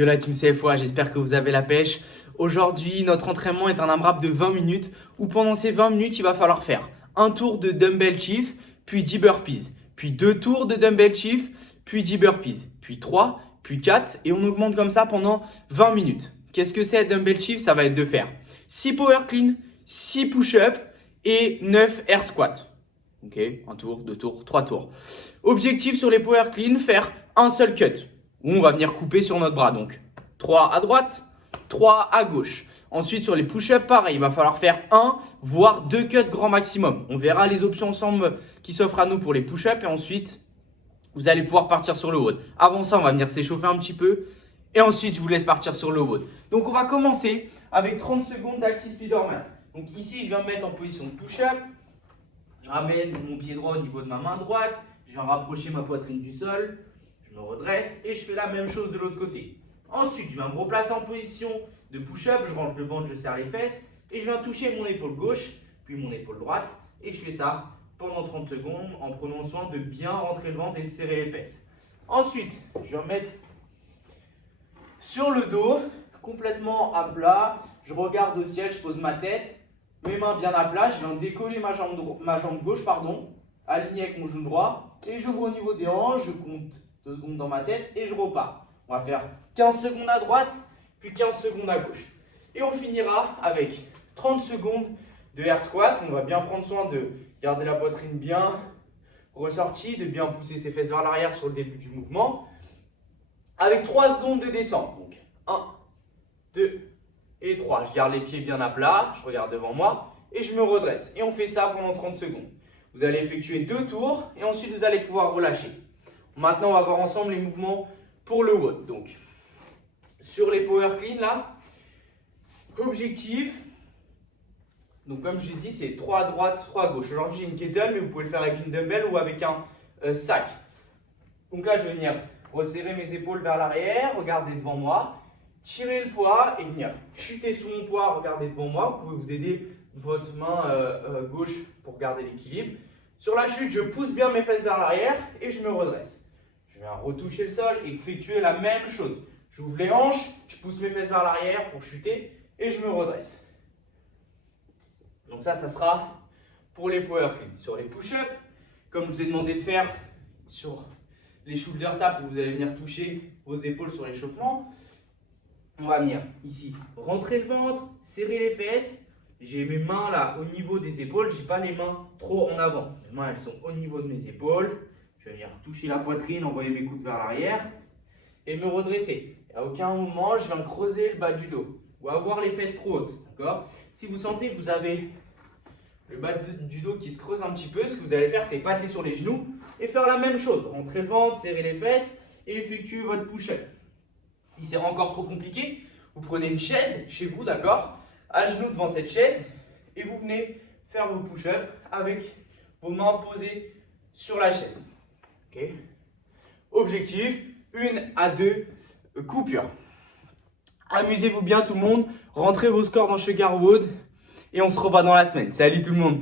Yo la team CFOA, j'espère que vous avez la pêche. Aujourd'hui, notre entraînement est un AMRAP de 20 minutes où pendant ces 20 minutes, il va falloir faire un tour de dumbbell chief, puis 10 burpees, puis 2 tours de dumbbell chief, puis 10 burpees, puis 3, puis 4 et on augmente comme ça pendant 20 minutes. Qu'est-ce que c'est dumbbell chief? Ça va être de faire 6 power clean, 6 push-up et 9 air squat. Ok, un tour, 2 tours, 3 tours. Objectif sur les power clean, faire un seul cut. Où on va venir couper sur notre bras. Donc 3 à droite, 3 à gauche. Ensuite sur les push-ups, pareil, il va falloir faire 1 voire 2 cuts grand maximum. On verra les options ensemble qui s'offrent à nous pour les push-ups et ensuite vous allez pouvoir partir sur le WOD. Avant ça, on va venir s'échauffer un petit peu et ensuite je vous laisse partir sur le WOD. Donc on va commencer avec 30 secondes d'Active Spiderman. Donc ici, je viens me mettre en position de push-up. Je ramène mon pied droit au niveau de ma main droite. Je viens rapprocher ma poitrine du sol. Je me redresse et je fais la même chose de l'autre côté. Ensuite, je viens me replacer en position de push-up. Je rentre le ventre, je serre les fesses. Et je viens toucher mon épaule gauche, puis mon épaule droite. Et je fais ça pendant 30 secondes en prenant soin de bien rentrer le ventre et de serrer les fesses. Ensuite, je viens me mettre sur le dos, complètement à plat. Je regarde au ciel, je pose ma tête, mes mains bien à plat. Je viens décoller ma jambe gauche, alignée avec mon genou droit. Et j'ouvre au niveau des hanches, je compte 2 secondes dans ma tête et je repars. On va faire 15 secondes à droite, puis 15 secondes à gauche. Et on finira avec 30 secondes de air squat. On va bien prendre soin de garder la poitrine bien ressortie, de bien pousser ses fesses vers l'arrière sur le début du mouvement. Avec 3 secondes de descente. Donc 1, 2 et 3. Je garde les pieds bien à plat, je regarde devant moi et je me redresse. Et on fait ça pendant 30 secondes. Vous allez effectuer 2 tours et ensuite vous allez pouvoir relâcher. Maintenant, on va voir ensemble les mouvements pour le WOD. Donc, sur les power clean, là, objectif. Donc, comme je l'ai dit, c'est 3 à droite, 3 à gauche. Aujourd'hui, j'ai une kettle, mais vous pouvez le faire avec une dumbbell ou avec un sac. Donc là, je vais venir resserrer mes épaules vers l'arrière, regarder devant moi, tirer le poids et venir chuter sous mon poids, regarder devant moi. Vous pouvez vous aider de votre main gauche pour garder l'équilibre. Sur la chute, je pousse bien mes fesses vers l'arrière et je me redresse. Je viens retoucher le sol et effectuer la même chose. J'ouvre les hanches, je pousse mes fesses vers l'arrière pour chuter et je me redresse. Donc ça sera pour les power clean. Sur les push-ups, comme je vous ai demandé de faire sur les shoulder taps, vous allez venir toucher vos épaules sur l'échauffement. On va venir ici rentrer le ventre, serrer les fesses. J'ai mes mains là au niveau des épaules, je n'ai pas les mains trop en avant. Mes mains elles sont au niveau de mes épaules. Je vais venir toucher la poitrine, envoyer mes coudes vers l'arrière et me redresser. À aucun moment je viens creuser le bas du dos ou avoir les fesses trop hautes. Si vous sentez que vous avez le bas du dos qui se creuse un petit peu, ce que vous allez faire c'est passer sur les genoux et faire la même chose. Rentrer le ventre, serrer les fesses et effectuer votre push-up. Si c'est encore trop compliqué, vous prenez une chaise chez vous, d'accord, à genoux devant cette chaise et vous venez faire vos push-ups avec vos mains posées sur la chaise. Okay. Objectif, 1 à 2 coupures. Amusez-vous bien tout le monde, rentrez vos scores dans Sugar WOD et on se revoit dans la semaine. Salut tout le monde!